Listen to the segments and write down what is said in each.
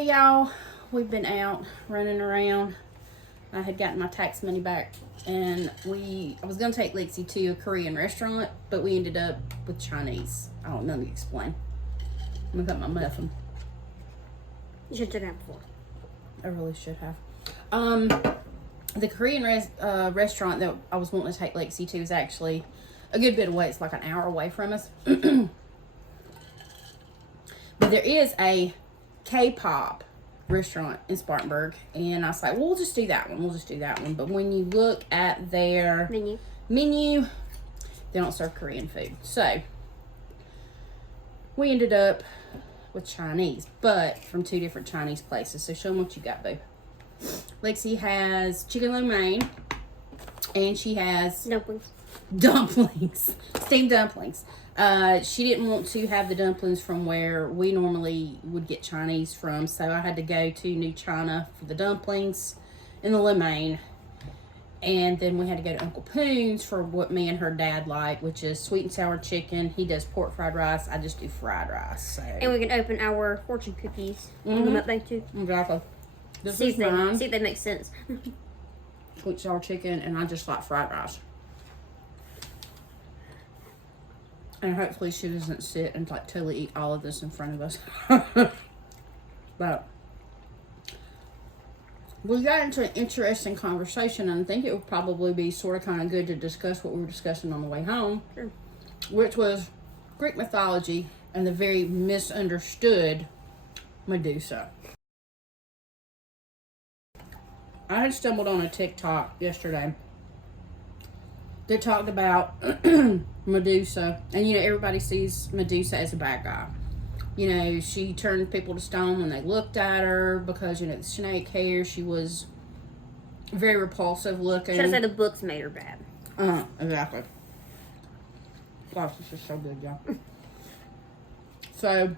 Alrighty, y'all. We've been out running around. I had gotten my tax money back, and I was gonna take Lexi to a Korean restaurant, but we ended up with Chinese. I don't know. Let me explain. I'm gonna cut my muffin. You should have done that before. I really should have. The Korean restaurant that I was wanting to take Lexi to is actually a good bit away. It's like an hour away from us. But there is a K-pop restaurant in Spartanburg, and I was like, well, we'll just do that one. But when you look at their menu, they don't serve Korean food. So we ended up with Chinese, but from 2 different Chinese places. So show them what you got, boo. Lexi has chicken lo mein, and she has dumplings, steamed dumplings. She didn't want to have the dumplings from where we normally would get Chinese from, so I had to go to New China for the dumplings and the lo mein. And then we had to go to Uncle Poon's for what me and her dad like, which is sweet and sour chicken. He does pork fried rice. I just do fried rice. So. And we can open our fortune cookies on the MUKBANG too. Exactly. See if they make sense. Sweet sour chicken, and I just like fried rice. And hopefully she doesn't sit and like totally eat all of this in front of us. But we got into an interesting conversation, and I think it would probably be sort of kind of good to discuss what we were discussing on the way home, which was Greek mythology and the very misunderstood Medusa. I had stumbled on a TikTok yesterday that talked about Medusa, and everybody sees Medusa as a bad guy. She turned people to stone when they looked at her because the snake hair. She was very repulsive looking. Should I say the books made her bad? Exactly. Gosh, this is so good, y'all. So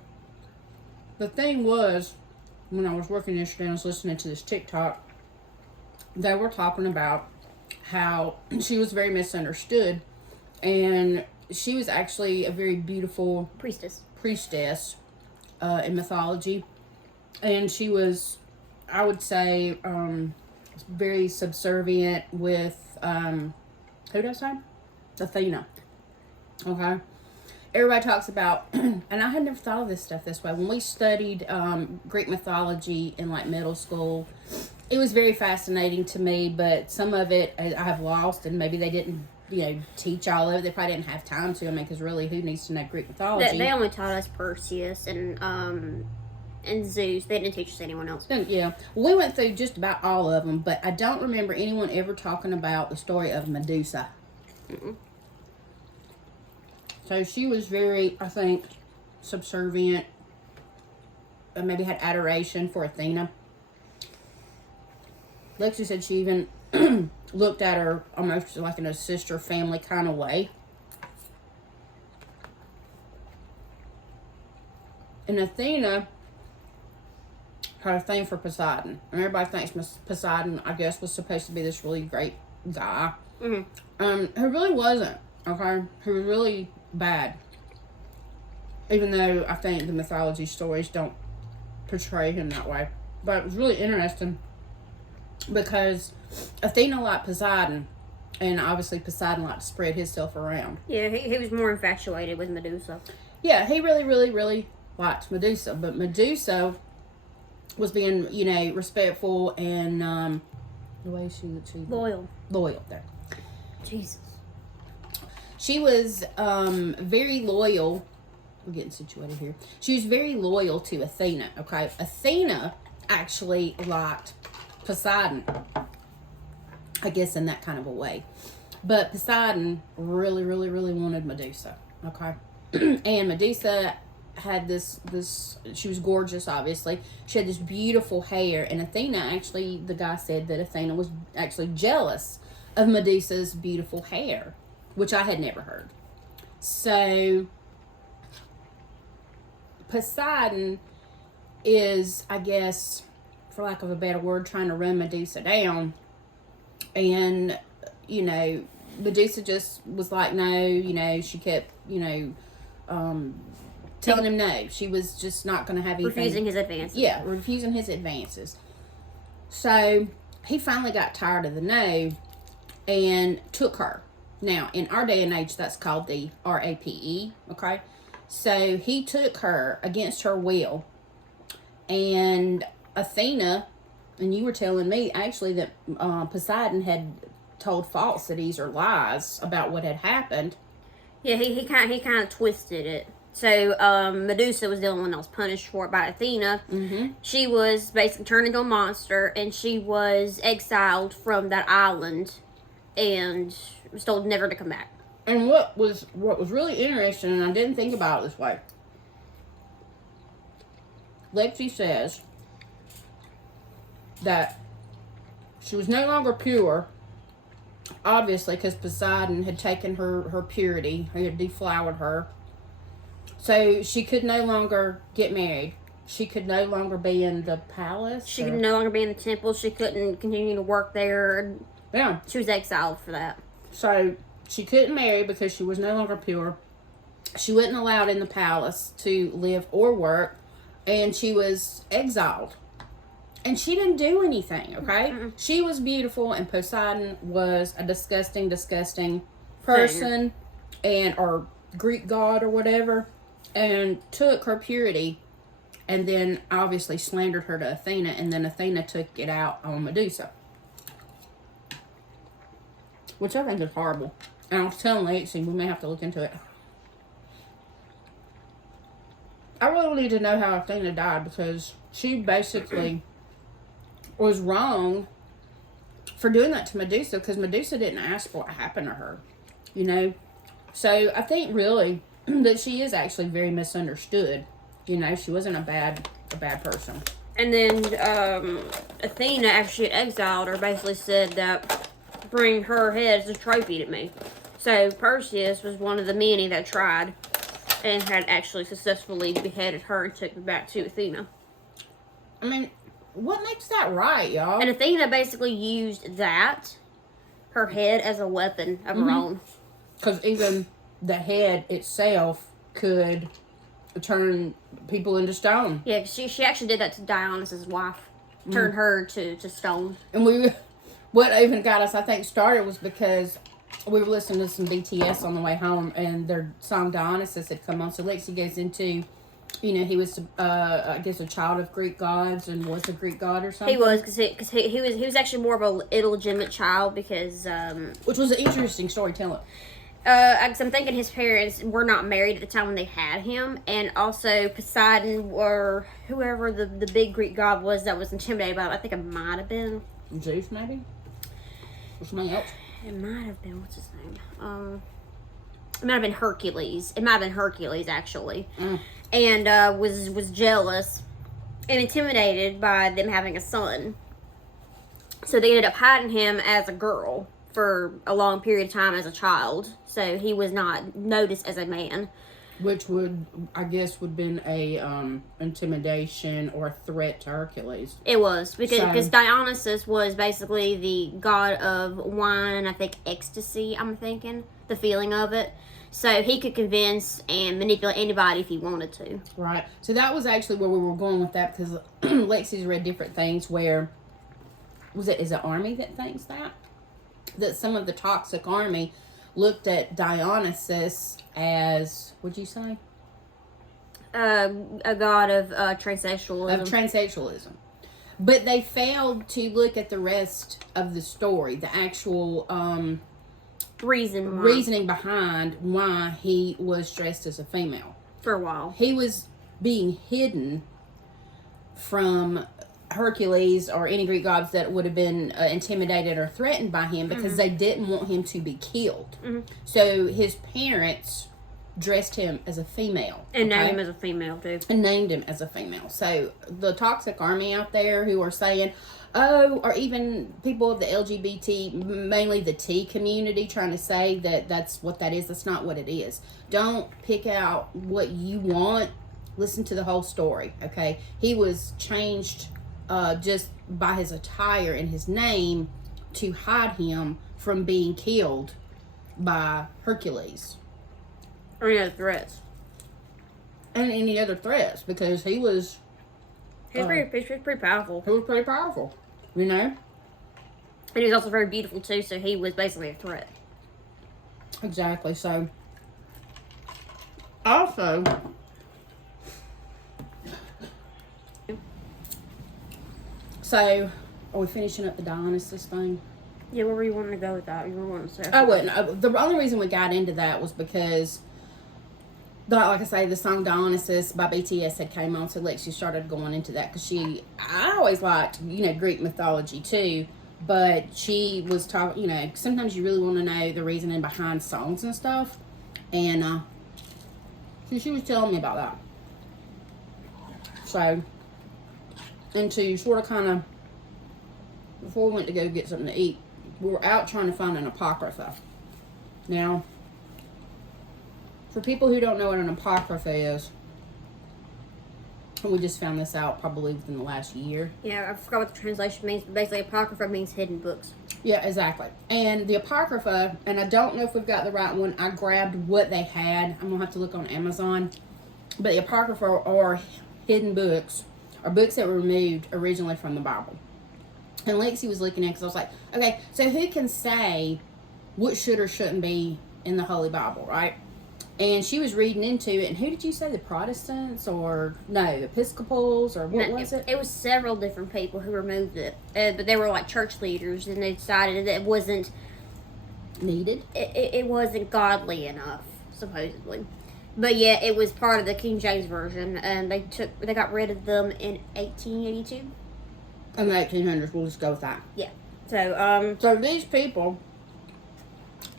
the thing was, when I was working yesterday, I was listening to this TikTok. They were talking about how she was very misunderstood, and she was actually a very beautiful priestess in mythology, and she was, I would say, very subservient with who did I say? Athena. Okay. Everybody talks about, and I had never thought of this stuff this way. When we studied Greek mythology in like middle school, it was very fascinating to me, but some of it I have lost, and maybe they didn't, teach all of it. They probably didn't have time to. Because really, who needs to know Greek mythology? They only taught us Perseus and Zeus. They didn't teach us anyone else. Yeah, we went through just about all of them, but I don't remember anyone ever talking about the story of Medusa. So she was very, I think, subservient. Maybe had adoration for Athena. Lexi said she even looked at her almost like in a sister family kind of way. And Athena had a thing for Poseidon. And everybody thinks Poseidon, I guess, was supposed to be this really great guy. Who really wasn't, okay? Who was really bad. Even though I think the mythology stories don't portray him that way. But it was really interesting because Athena liked Poseidon, and obviously Poseidon liked to spread himself around. Yeah, he was more infatuated with Medusa. Yeah, he really, really, really liked Medusa, but Medusa was being, respectful and the way she loyal there. Jesus. She was very loyal. We're getting situated here. She was very loyal to Athena. Okay, Athena actually liked Poseidon, I guess, in that kind of a way, but Poseidon really, really, really wanted Medusa. Okay, and Medusa had this. She was gorgeous, obviously. She had this beautiful hair, and Athena actually, the guy said that Athena was actually jealous of Medusa's beautiful hair, which I had never heard. So Poseidon is, I guess, for lack of a better word, trying to run Medusa down. And, Medusa just was like, no, she kept, telling him no. She was just not going to have anything. Refusing his advances. Yeah, refusing his advances. So he finally got tired of the no and took her. Now, in our day and age, that's called the RAPE, okay? So he took her against her will. And Athena, and you were telling me actually that Poseidon had told falsities or lies about what had happened. Yeah, he kind of twisted it. So Medusa was the only one that was punished for it by Athena. Mm-hmm. She was basically turned into a monster, and she was exiled from that island, and was told never to come back. And what was really interesting, and I didn't think about it this way. Lexi says that she was no longer pure, obviously, because Poseidon had taken her purity. He had deflowered her. So she could no longer get married. She could no longer be in the palace. She could no longer be in the temple. She couldn't continue to work there. Yeah. She was exiled for that. So she couldn't marry because she was no longer pure. She wasn't allowed in the palace to live or work. And she was exiled. And she didn't do anything, okay? Mm-mm. She was beautiful, and Poseidon was a disgusting, disgusting person, or Greek god or whatever, and took her purity, and then obviously slandered her to Athena, and then Athena took it out on Medusa. Which I think is horrible. And I was telling Lacey, we may have to look into it. I really need to know how Athena died, because she basically was wrong for doing that to Medusa, because Medusa didn't ask for what happened to her, you know. So I think really that she is actually very misunderstood. You know, she wasn't a bad person. And then Athena, after she had exiled her, basically said that bring her head as a trophy to me. So Perseus was one of the many that tried and had actually successfully beheaded her and took her back to Athena. I mean, what makes that right, y'all? And Athena basically used that, her head, as a weapon of her own. Because even the head itself could turn people into stone. Yeah, she actually did that to Dionysus' wife. Turned her to stone. And what even got us, I think, started was because we were listening to some BTS on the way home, and their song Dionysus had come on. So Lexi goes into, you know, he was, I guess, a child of Greek gods and was a Greek god or something. He was, because he was actually more of an illegitimate child because... which was an interesting story, tell it. I'm thinking his parents were not married at the time when they had him, and also Poseidon or whoever the big Greek god was that was intimidated by him. I think it might have been... Zeus, maybe? Or something else? It might have been, what's his name? It might have been Hercules. It might have been Hercules, actually. And was jealous and intimidated by them having a son. So they ended up hiding him as a girl for a long period of time as a child. So he was not noticed as a man. Which would, I guess, would been a intimidation or a threat to Hercules. It was, because Dionysus was basically the god of wine and I think ecstasy, I'm thinking. The feeling of it. So he could convince and manipulate anybody if he wanted to. Right. So that was actually where we were going with that, because Lexi's read different things where, is it Army that thinks that? That some of the toxic army looked at Dionysus as, what'd you say? A god of transsexualism. Of transsexualism. But they failed to look at the rest of the story, the actual reasoning behind why he was dressed as a female. For a while. He was being hidden from Hercules or any Greek gods that would have been intimidated or threatened by him, because they didn't want him to be killed. So his parents dressed him as a female. And named him as a female, too. And named him as a female. So the toxic army out there who are saying, oh, or even people of the LGBT, mainly the T community, trying to say that that's what that is. That's not what it is. Don't pick out what you want. Listen to the whole story, okay? He was changed just by his attire and his name to hide him from being killed by Hercules. Or any other threats. and any other threats, because he was He's pretty powerful. he was pretty powerful, you know. And he was also very beautiful too, so he was basically a threat. Exactly. So, also, so are we finishing up the Dionysus thing? Yeah, where were you wanting to go with that? You were wanting to say? I wouldn't. The only reason we got into that was because, like I say, the song Dionysus by BTS had came on, so Lexi started going into that because I always liked, Greek mythology too, but she was talking, sometimes you really want to know the reasoning behind songs and stuff, and so she was telling me about that. So, and to sort of kind of, before we went to go get something to eat, we were out trying to find an apocrypha. Now, for people who don't know what an apocrypha is, we just found this out probably within the last year. Yeah, I forgot what the translation means, but basically apocrypha means hidden books. Yeah, exactly. And the apocrypha, and I don't know if we've got the right one, I grabbed what they had. I'm going to have to look on Amazon. But the apocrypha are hidden books, or books that were removed originally from the Bible. And Lexi was looking at it because I was like, okay, so who can say what should or shouldn't be in the Holy Bible, right? And she was reading into it, and who did you say, the Protestants, or no, Episcopals, or what was it? It was several different people who removed it, but they were like church leaders, and they decided that it wasn't needed. It wasn't godly enough, supposedly. But yeah, it was part of the King James version, and they got rid of them in 1882. In the 1800s, we'll just go with that. Yeah. So so these people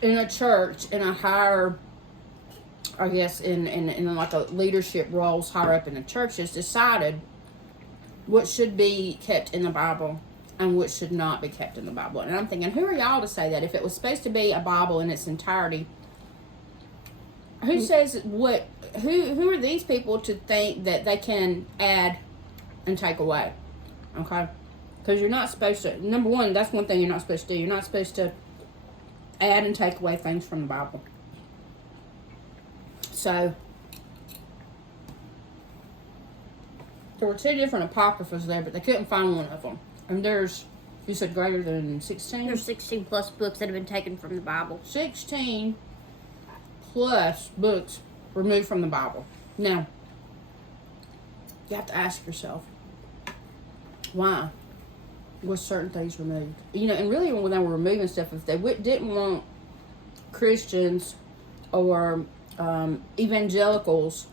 in a church, in a higher, I guess, in like a leadership roles higher up in the churches, decided what should be kept in the Bible and what should not be kept in the Bible. And I'm thinking, who are y'all to say that? If it was supposed to be a Bible in its entirety, who says what? Who are these people to think that they can add and take away? Okay, because you're not supposed to. Number one, that's one thing you're not supposed to do. You're not supposed to add and take away things from the Bible. So, there were 2 different apocryphas there, but they couldn't find one of them. And there's, you said greater than 16? There's 16 plus books that have been taken from the Bible. 16 plus books removed from the Bible. Now, you have to ask yourself, why was certain things removed? And really when they were removing stuff, if they didn't want Christians or evangelicals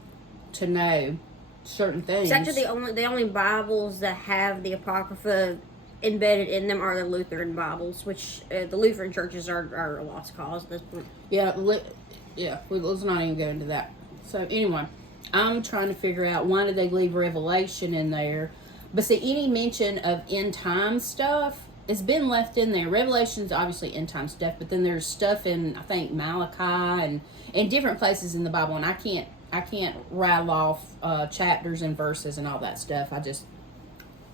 to know certain things. It's actually the only Bibles that have the Apocrypha embedded in them are the Lutheran Bibles, which the Lutheran churches are a lost cause at this point. Yeah, let's not even go into that. So anyway, I'm trying to figure out why did they leave Revelation in there. But see, any mention of end time stuff has been left in there. Revelation's obviously end time stuff, but then there's stuff in, I think, Malachi and in different places in the Bible, and I can't rattle off chapters and verses and all that stuff.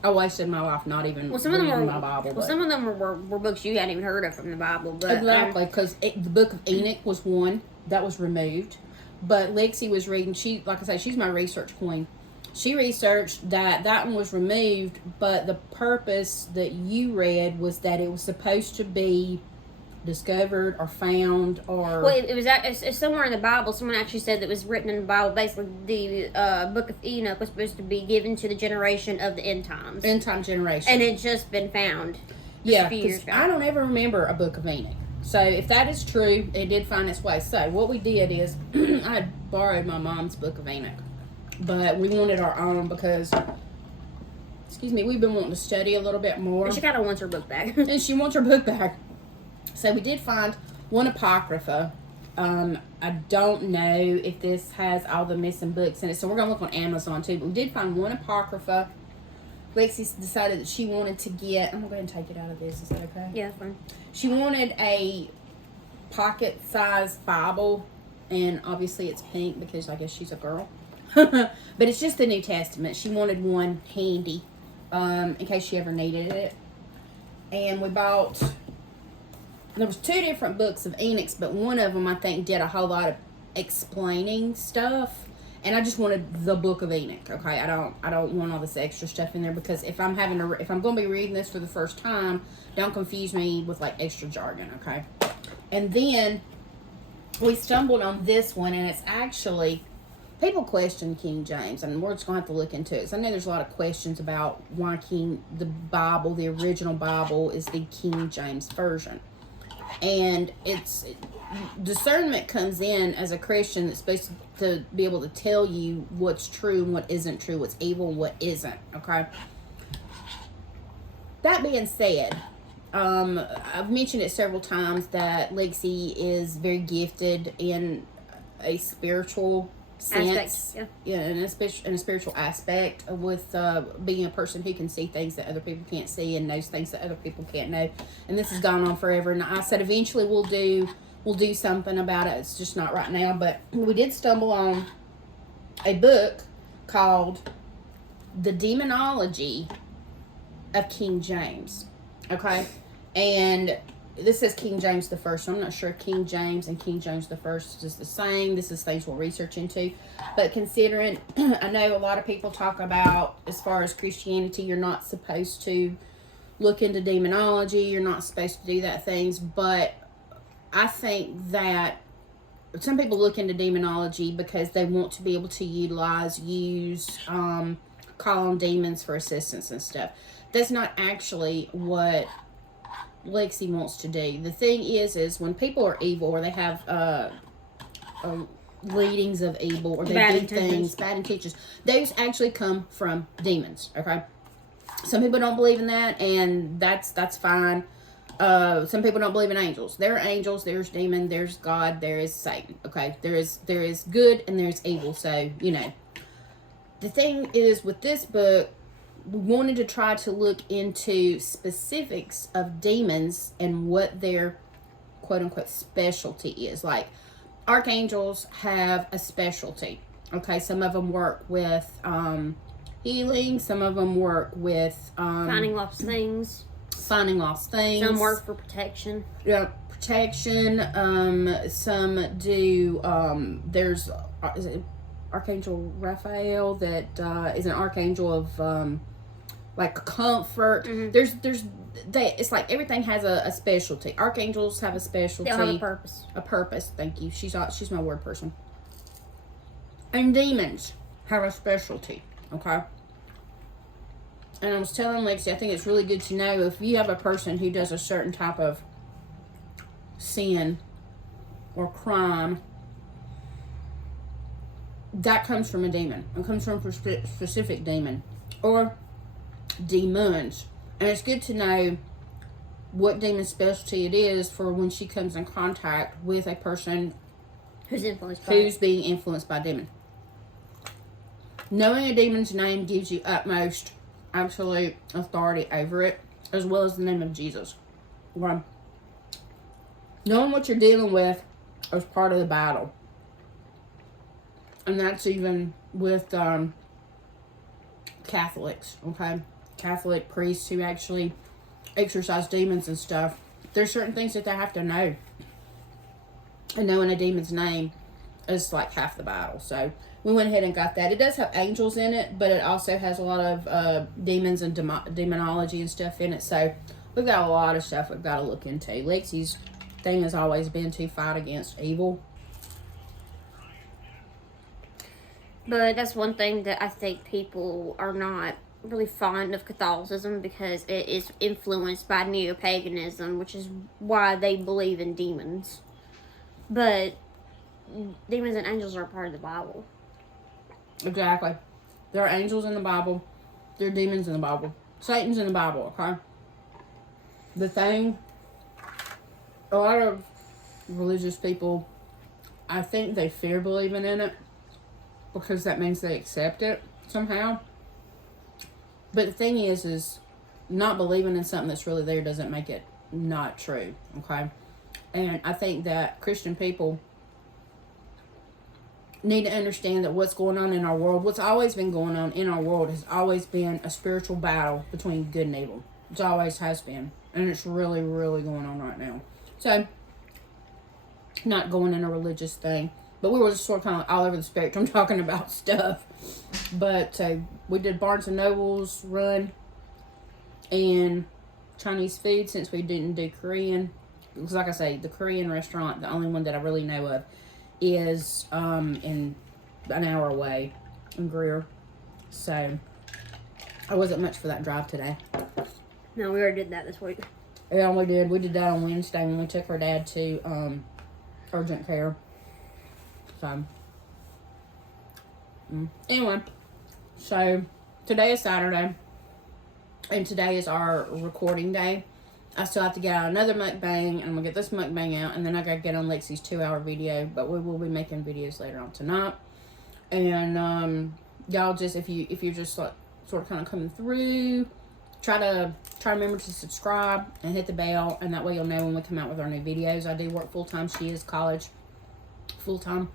I wasted my life not even reading my Bible. Well, some of them were books you hadn't even heard of from the Bible. But, exactly, because the Book of Enoch was one that was removed. But Lexi was reading, like I say, she's my research queen. She researched that one was removed, but the purpose that you read was that it was supposed to be discovered or found or... Well, it's somewhere in the Bible. Someone actually said that it was written in the Bible. Basically, the Book of Enoch was supposed to be given to the generation of the end times. End time generation. And it's just been found. Yeah, because I don't ever remember a Book of Enoch. So if that is true, it did find its way. So what we did is, I had borrowed my mom's Book of Enoch. But we wanted our own because, we've been wanting to study a little bit more. And she kind of wants her book back. And she wants her book back. So we did find one Apocrypha. I don't know if this has all the missing books in it. So we're going to look on Amazon too. But we did find one Apocrypha. Lexi decided that she wanted to get... I'm going to go ahead and take it out of this. Is that okay? Yeah, that's fine. She wanted a pocket-sized Bible. And obviously it's pink because I guess she's a girl. But it's just the New Testament. She wanted one handy in case she ever needed it. And we bought... There was 2 different books of Enoch's, but one of them I think did a whole lot of explaining stuff. And I just wanted the Book of Enoch. Okay, I don't want all this extra stuff in there, because if I'm going to be reading this for the first time, don't confuse me with like extra jargon. Okay, and then we stumbled on this one, and it's actually, people question King James, and we're just going to have to look into it. So I know there's a lot of questions about why the Bible, the original Bible, is the King James Version. And discernment comes in as a Christian that's supposed to be able to tell you what's true and what isn't true, what's evil and what isn't, okay? That being said, I've mentioned it several times that Lexi is very gifted in a spiritual sense, in a spiritual aspect, with being a person who can see things that other people can't see and knows things that other people can't know. And this has gone on forever. And I said eventually we'll do something about it. It's just not right now. But we did stumble on a book called The Demonology of King James. Okay, and this says King James the First, so I'm not sure King James and King James the First is the same. This is things we'll research into. But considering, I know a lot of people talk about, as far as Christianity, you're not supposed to look into demonology. You're not supposed to do that things. But I think that some people look into demonology because they want to be able to use, call on demons for assistance and stuff. That's not actually what Lexi wants to do. The thing is when people are evil, or they have leadings of evil, or they do things, bad intentions, those actually come from demons. Okay, some people don't believe in that, and that's fine. Some people don't believe in angels. There are angels, there's demon, there's God, there is Satan. Okay, there is good and there's evil. So the thing is, with this book, we wanted to try to look into specifics of demons and what their quote-unquote specialty is. Like, archangels have a specialty. Okay, some of them work with healing. Some of them work with finding lost things. Some work for protection. Yeah, protection. Some do. There's is it Archangel Raphael that is an archangel of like comfort. Mm-hmm. It's like everything has a specialty. Archangels have a specialty. They'll have a purpose. A purpose. Thank you. She's my word person. And demons have a specialty. Okay. And I was telling Lexi, I think it's really good to know if you have a person who does a certain type of sin or crime, that comes from a demon. It comes from a specific demon or demons. And it's good to know what demon specialty it is for when she comes in contact with a person who's being influenced by a demon. Knowing a demon's name gives you utmost absolute authority over it, as well as the name of Jesus. Right? Knowing what you're dealing with is part of the battle. And that's even with Catholics, okay? Catholic priests who actually exorcise demons and stuff. There's certain things that they have to know. And knowing a demon's name is like half the battle. So we went ahead and got that. It does have angels in it, but it also has a lot of demons and demonology and stuff in it. So we've got a lot of stuff we've got to look into. Lexi's thing has always been to fight against evil. But that's one thing that I think people are not really fond of Catholicism, because it is influenced by neo-paganism, which is why they believe in demons. But demons and angels are a part of the Bible. Exactly. There are angels in the Bible. There are demons in the Bible. Satan's in the Bible, okay? The thing, a lot of religious people, I think they fear believing in it, because that means they accept it somehow. But the thing is not believing in something that's really there doesn't make it not true, okay? And I think that Christian people need to understand that what's going on in our world, what's always been going on in our world, has always been a spiritual battle between good and evil. It always has been. And it's really, really going on right now. So, not going in a religious thing. But we were just sort of kind of all over the spectrum talking about stuff. But so we did Barnes and Noble's run and Chinese food since we didn't do Korean. Because like I say, the Korean restaurant, the only one that I really know of, is in an hour away in Greer. So I wasn't much for that drive today. No, we already did that this week. Yeah, we did. We did that on Wednesday when we took her dad to urgent care. So anyway, so today is Saturday, and today is our recording day. I still have to get out another mukbang, and I'm gonna get this mukbang out, and then I gotta get on Lexi's 2-hour video. But we will be making videos later on tonight. And y'all just if you're just like sort of kind of coming through, try to remember to subscribe and hit the bell, and that way you'll know when we come out with our new videos. I do work full time. She is college full time,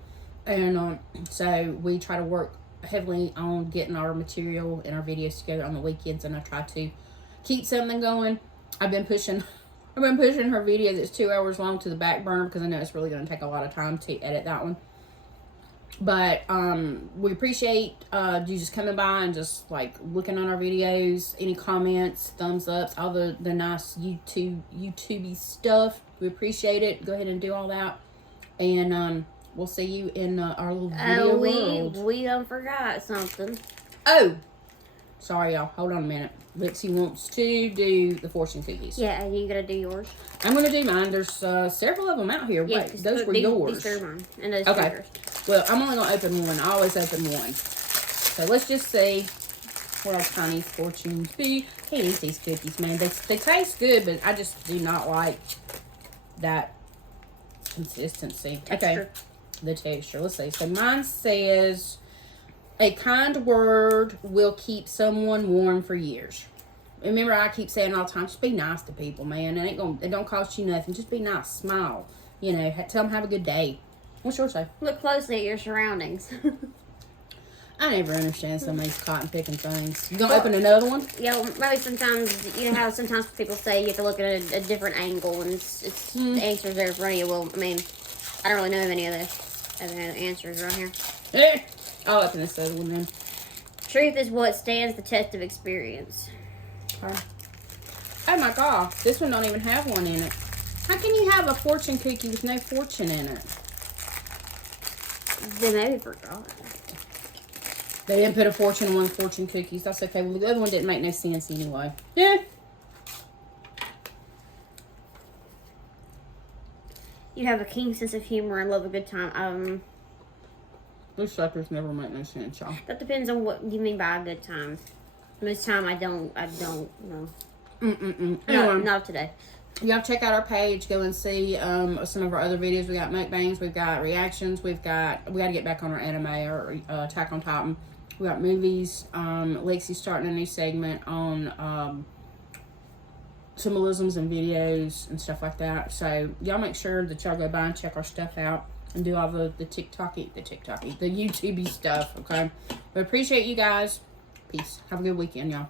and so we try to work heavily on getting our material and our videos together on the weekends, and I try to keep something going. I've been pushing her video that's 2 hours long to the back burner because I know it's really going to take a lot of time to edit that one. But we appreciate you just coming by and just like looking on our videos, any comments, thumbs ups, all the nice YouTubey stuff. We appreciate it. Go ahead and do all that, and we'll see you in our little video world. We forgot something. Oh, sorry y'all. Hold on a minute. Lexi wants to do the fortune cookies. Yeah, you gotta do yours. I'm gonna do mine. There's several of them out here. Yeah, wait, those were yours. These are mine, and those Okay. are yours. Well, I'm only gonna open one. I always open one. So let's just see what our Chinese fortunes be. I hate these cookies, man. They taste good, but I just do not like that consistency. Texture. Okay, the texture. Let's see. So mine says, a kind word will keep someone warm for years. Remember, I keep saying all the time, just be nice to people, man. It don't cost you nothing. Just be nice. Smile. You know, tell them have a good day. What's yours say? Look closely at your surroundings. I never understand some of these cotton picking things. You gonna open another one? Yeah, well, maybe sometimes, you know how sometimes people say you have to look at a different angle and it's the answer's there in front of you. Well, I mean, I don't really know of any of the answers around here. I'll open this other one then. Truth is what stands the test of experience. Okay. Oh my god, this one don't even have one in it. How can you have a fortune cookie with no fortune in it? They maybe forgot. They didn't put a fortune in one of the fortune cookies. That's okay. Well, the other one didn't make no sense anyway. Yeah. You have a keen sense of humor and love a good time. Those suckers never make no sense, y'all. That depends on what you mean by a good time. Most time I don't know. Not today. Y'all check out our page. Go and see some of our other videos. We got mukbangs. We've got reactions. We got to get back on our anime or Attack on Titan. We got movies. Lexi's starting a new segment on symbolisms and videos and stuff like that. So y'all make sure that y'all go by and check our stuff out and do all the YouTubey stuff. Okay. We appreciate you guys. Peace. Have a good weekend, y'all.